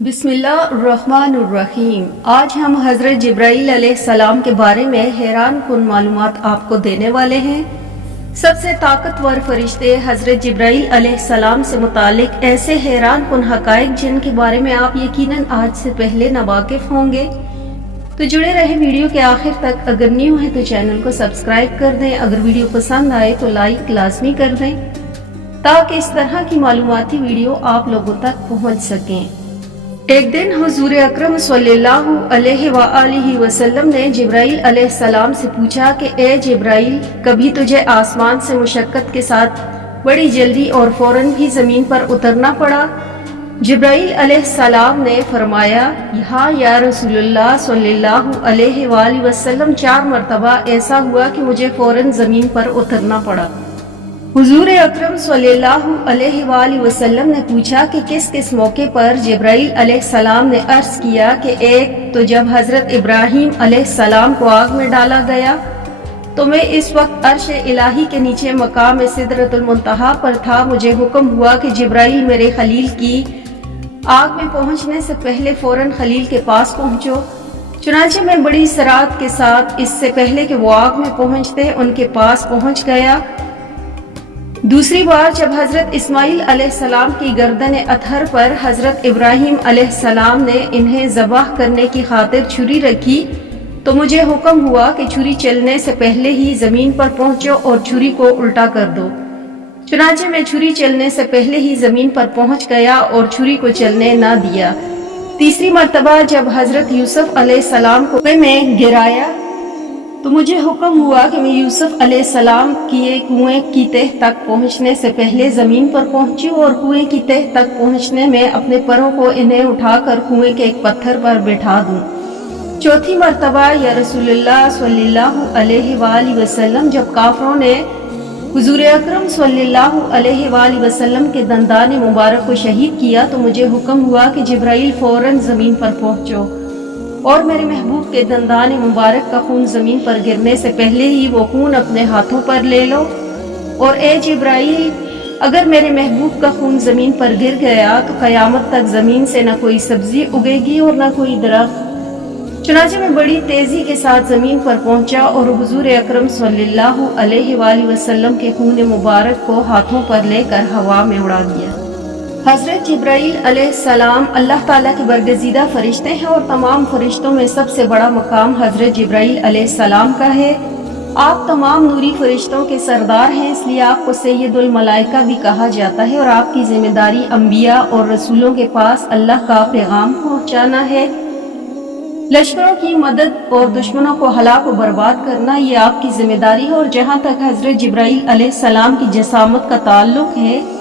बिस्मिल्लाहिर्रहमानिर्रहीम। आज हम हज़रत जिब्राईल अलैहिस्सलाम के बारे में हैरान कुन मालूमात आपको देने वाले हैं। सबसे ताकतवर फरिश्ते हज़रत जिब्राईल अलैहिस्सलाम से मुतालिक ऐसे हैरान कुन हक़ाइक़ जिनके बारे में आप यकीनन आज से पहले नावाकिफ़ होंगे। तो जुड़े रहे वीडियो के आखिर तक। अगर न्यू है तो चैनल को सब्सक्राइब कर दें। अगर वीडियो पसंद आए तो लाइक लाजमी कर दें ताकि इस तरह की मालूमाती वीडियो आप लोगों तक पहुंच सकें। एक दिन हुजूर अकरम सल्लल्लाहु अलैहि वसल्लम ने जिब्राईल अलैहिस्सलाम से पूछा कि ए जिब्राईल, कभी तुझे आसमान से मुशक्कत के साथ बड़ी जल्दी और फौरन भी ज़मीन पर उतरना पड़ा? जिब्राईल अलैहिस्सलाम ने फरमाया, हाँ या रसूलुल्लाह सल्लल्लाहु अलैहि वसल्लम, 4 मरतबा ऐसा हुआ कि मुझे फौरन ज़मीन पर उतरना पड़ा। हुजूर अकरम सल्लल्लाहु अलैहि वसल्लम ने पूछा कि किस किस मौके पर? जिब्राईल अलैहिस्सलाम ने अर्ज किया कि एक तो जब हज़रत इब्राहीम अलैहिस्सलाम को आग में डाला गया तो मैं इस वक्त अर्श इलाही के नीचे मकाम सिदरतुल मुंतहा पर था। मुझे हुक्म हुआ कि जिब्राईल मेरे खलील की आग में पहुंचने से पहले फौरन खलील के पास पहुंचो। चुनांचे मैं बड़ी सरात के साथ इससे पहले कि वो आग में पहुंचते उनके पास पहुंच गया। दूसरी बार जब हजरत इस्माइल अलैहिस्सलाम की गर्दन अतहर पर हजरत इब्राहीम अलैहिस्सलाम ने इन्हें ज़बाह करने की खातिर छुरी रखी तो मुझे हुक्म हुआ कि छुरी चलने से पहले ही ज़मीन पर पहुंचो और छुरी को उल्टा कर दो। चुनांचे मैं छुरी चलने से पहले ही ज़मीन पर पहुंच गया और छुरी को चलने न दिया। तीसरी मर्तबा जब हजरत यूसुफ अलैहिस्सलाम को में गिराया तो मुझे हुक्म हुआ कि मैं यूसुफ अलैहिस्सलाम के कुएं की तह तक पहुंचने से पहले ज़मीन पर पहुंची और कुएं की तह तक पहुंचने में अपने परों को इन्हें उठाकर कुएं के एक पत्थर पर बैठा दूं। चौथी मर्तबा या रसूलुल्लाह सल्लल्लाहु अलैहि वसल्लम, जब काफरों ने हुजूर अकरम सल्लल्लाहु अलैहि वसल्लम के दंदान मुबारक को शहीद किया तो मुझे हुक्म हुआ कि जिब्राईल फौरन ज़मीन पर पहुंचो और मेरे महबूब के दंदान मुबारक का खून ज़मीन पर गिरने से पहले ही वो खून अपने हाथों पर ले लो। और ए जिब्राईल, अगर मेरे महबूब का खून ज़मीन पर गिर गया तो क़यामत तक ज़मीन से न कोई सब्जी उगेगी और न कोई दरख्त। चुनांचे में बड़ी तेज़ी के साथ ज़मीन पर पहुंचा और हुजूर अकरम सल्लल्लाहु अलैहि वसल्लम के खून मुबारक को हाथों पर लेकर हवा में उड़ा दिया। हज़रत जिब्राईल अलैहिस्सलाम अल्लाह ताला के बरगज़ीदा फरिश्ते हैं और तमाम फरिश्तों में सबसे बड़ा मकाम हज़रत जिब्राईल अलैहिस्सलाम का है। आप तमाम नूरी फरिश्तों के सरदार हैं, इसलिए आपको सैयदुल मलाइका भी कहा जाता है और आपकी जिम्मेदारी अंबिया और रसूलों के पास अल्लाह का पैगाम पहुँचाना है। लश्करों की मदद और दुश्मनों को हलाक व बर्बाद करना ये आपकी जिम्मेदारी है। और जहाँ तक हज़रत जिब्राईल अलैहिस्सलाम की जसामत का ताल्लुक है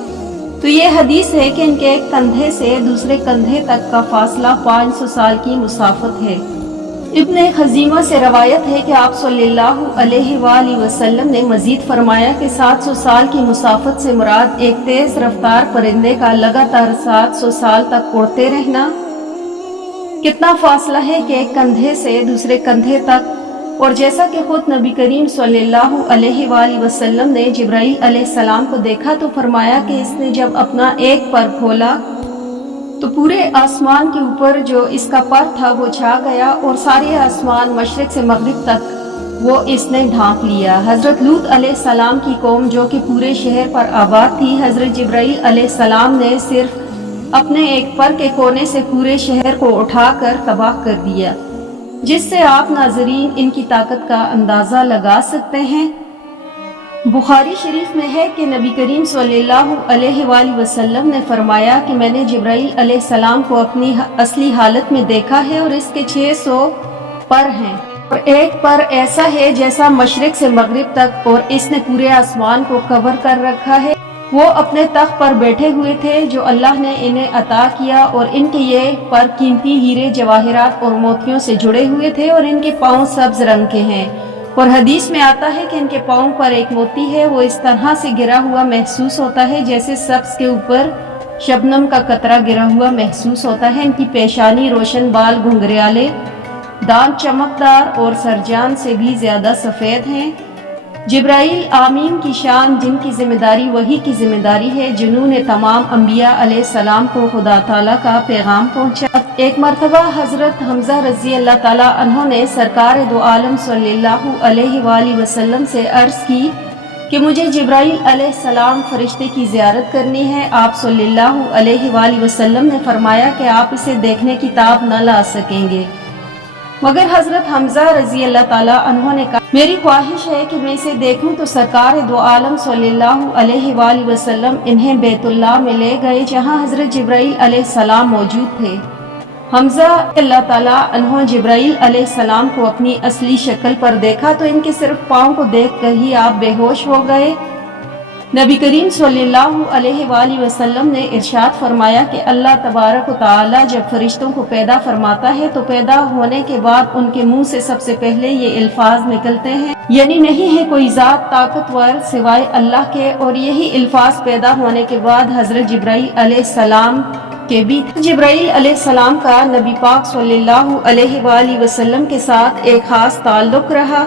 तो ये हदीस है कि इनके एक कंधे से दूसरे कंधे तक का फासला 500 साल की मुसाफत है। इब्ने खज़ीमा से रवायत है कि आप सल्लल्लाहु अलैहि वसल्लम ने मजीद फरमाया कि 700 साल की मुसाफत से मुराद एक तेज रफ्तार परिंदे का लगातार 700 साल तक उड़ते रहना। कितना फासला है कि एक कंधे से दूसरे कंधे तक। और जैसा कि खुद नबी करीम सल्लल्लाहु अलैहि वसल्लम ने जिब्राईल अलैहिस्सलाम को देखा तो फरमाया कि इसने जब अपना एक पर खोला तो पूरे आसमान के ऊपर जो इसका पर था वो छा गया और सारे आसमान मशरिक से मगरिब तक वो इसने ढांप लिया। हज़रत लूत अलैहिस्सलाम की कौम जो कि पूरे शहर पर आबाद थी, हज़रत जिब्राईल अलैहिस्सलाम ने सिर्फ अपने एक पर के कोने से पूरे शहर को उठाकर तबाह कर दिया, जिससे आप नाजरीन इनकी ताकत का अंदाज़ा लगा सकते हैं। बुखारी शरीफ में है कि नबी करीम सल्लल्लाहु अलैहि वसल्लम ने फरमाया कि मैंने जिब्राईल अलैहिस्सलाम को अपनी असली हालत में देखा है और इसके 600 पर हैं और एक पर ऐसा है जैसा मशरिक से मगरिब तक और इसने पूरे आसमान को कवर कर रखा है। वो अपने तख्त पर बैठे हुए थे जो अल्लाह ने इन्हें अता किया और इनके ये पर कीमती हीरे जवाहिरात और मोतियों से जुड़े हुए थे और इनके पाँव सब्ज रंग के हैं। और हदीस में आता है कि इनके पाँव पर एक मोती है, वो इस तरह से गिरा हुआ महसूस होता है जैसे सब्ज के ऊपर शबनम का कतरा गिरा हुआ महसूस होता है। इनकी पेशानी रोशन, बाल घुंघराले, दांत चमकदार और सरजान से भी ज्यादा सफ़ेद हैं। जिब्राइल आमीन की शान, जिनकी जिम्मेदारी वही की जिम्मेदारी है, जिन्होंने तमाम अंबिया अलैहिस्सलाम को खुदा ताला का पैगाम पहुंचा। एक मरतबा हजरत हमजा रजी अल्लाह ताला अन्हों ने सरकार दो आलम सल्लल्लाहु अलैहि वसल्लम से अर्ज की कि मुझे जिब्राइल अलैहिस्सलाम फरिश्ते की ज़ियारत करनी है। आप सल्लल्लाहु अलैहि वसल्लम ने फरमाया कि आप इसे देखने की ताब न ला सकेंगे, मगर हजरत हमजा रजी अल्लाह ताला अन्हों ने कहा, मेरी ख्वाहिश है कि मैं इसे देखूं। तो सरकार दो आलम सल्लल्लाहु अलैहि वसल्लम इन्हें बैतुल्लाह में ले गए, जहां हजरत जिब्राइल अलैहिस्सलाम मौजूद थे। हमजा अल्लाह ताला अन्हों जिब्राइल अलैहिस्सलाम को अपनी असली शक्ल पर देखा तो इनके सिर्फ पाँव को देखकर ही आप बेहोश हो गए। नबी करीम सल्लल्लाहु अलैहि वसल्लम ने इरशाद फरमाया कि अल्लाह तबारक व तआला जब फरिश्तों को पैदा फरमाता है तो पैदा होने के बाद उनके मुंह से सबसे पहले ये अल्फाज निकलते हैं, यानी नहीं है कोई जात ताकतवर सिवाय अल्लाह के, और यही अल्फाज पैदा होने के बाद हजरत जिब्राइल अलैहिस्सलाम के भी। जिब्राइल अलैहिस्सलाम का नबी पाक सल्लल्लाहु अलैहि वसल्लम के साथ एक खास ताल्लुक रहा।